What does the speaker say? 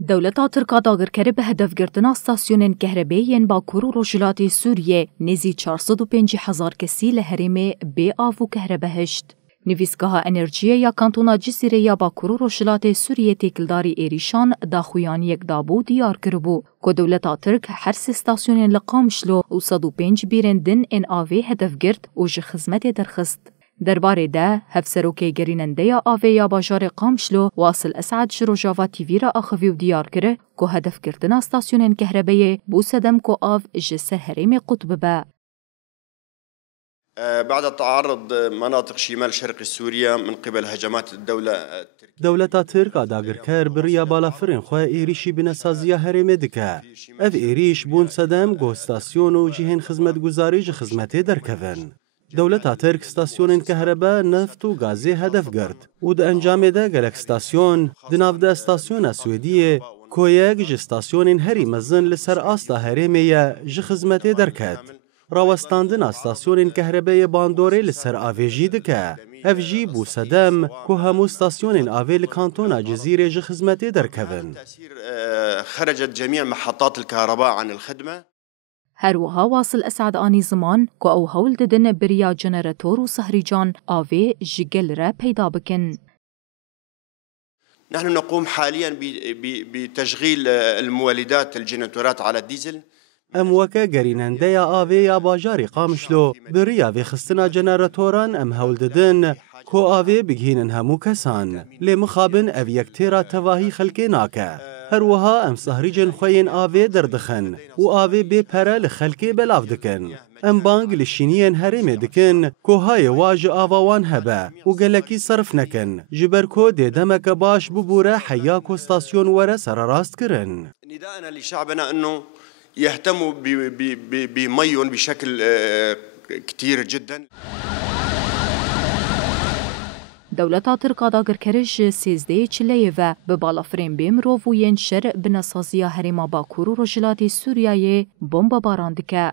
دولتا ترکا داگرکری به هدف گرتنا استاسیونên کهربایên باکور و روجلاتی سوریه نزی 450,000 کسی لحریم بی آو و کهربه هشت. نویسگاه انرژی یا کانتونا جزیره یا باکور و روجلات سوریه تکلداری ایریشان داخویان یک دابو دیار کربو که دولتا ترک هر سی استاسیونên لقامشلو و 105 بیرندن ان آوی هدف گرت و جه خزمت درخست. درباره ده هفسروکی گریننده یا آوه یا باجار قامشلو واصل اسعد جروجاوا تیوی را آخوی و دیار کرده که هدف کردن استاسیونên کهربایی بو سدم که آو جسر هریم قطب با. بعد تعرض مناطق شمال شرق سوريا من قبل هجمات دولة ترك داگرکر بریا بالافرین خواه ایریشی بنسازیا هریم دکه. اف ایریش بون سدم گو استاسیون و جهن خدمت گزاری جه خدمتی درکوین. دولت ترک استاسیون کهربا نفت و گازی هدف گرد و ده انجام ده گلک استاسیون دناف ده استاسیون سویدیه که یک جه استاسیون هری مزن لسر آستا هریمیه جه خدمتی درکد. راوستاندن استاسیون کهربای باندوری لسر آویجی دکه. اف جی بو سدم که همو استاسیون آوی لکانتونا جزیره جه خدمتی درکوین. خرجت جميع محطات الكهرباء عن الخدمة. هروها واصل اسعد آنی زمان که او هول ددن بریا جنراتور و سهریجان آوی جگل را پیدا بکن. نحن نقوم حاليا بتشغيل المولدات الجنراتورات على الديزل. ام وکه گریننده یا آوی یا باجاری قامشلو بریا وی خستنا جنراتوران ام هول ددن که آوی بگهینن همو کسان لی مخابن او یک تیرا تواهی خلکی ناکه. هروها ام سهریجن خوین آوی دردخن و آوی بی پره لخلکی بلاف دکن. ام بانگ لشینین هریم دکن که های واج آوان هبه و گلکی صرف نکن جبرکو دیدمک باش ببوره حیاک و استاسیون وره سر راست کرن. نداءنا لشعبنا انه يهتموا بميون بشكل كتير جدا. دولتا ترکا داگرکرش 13 چلیه و به بالافرین بیمرو و ینشر بنسازیا هریما باکور و روجلاتی سوریای بمب باراندکه.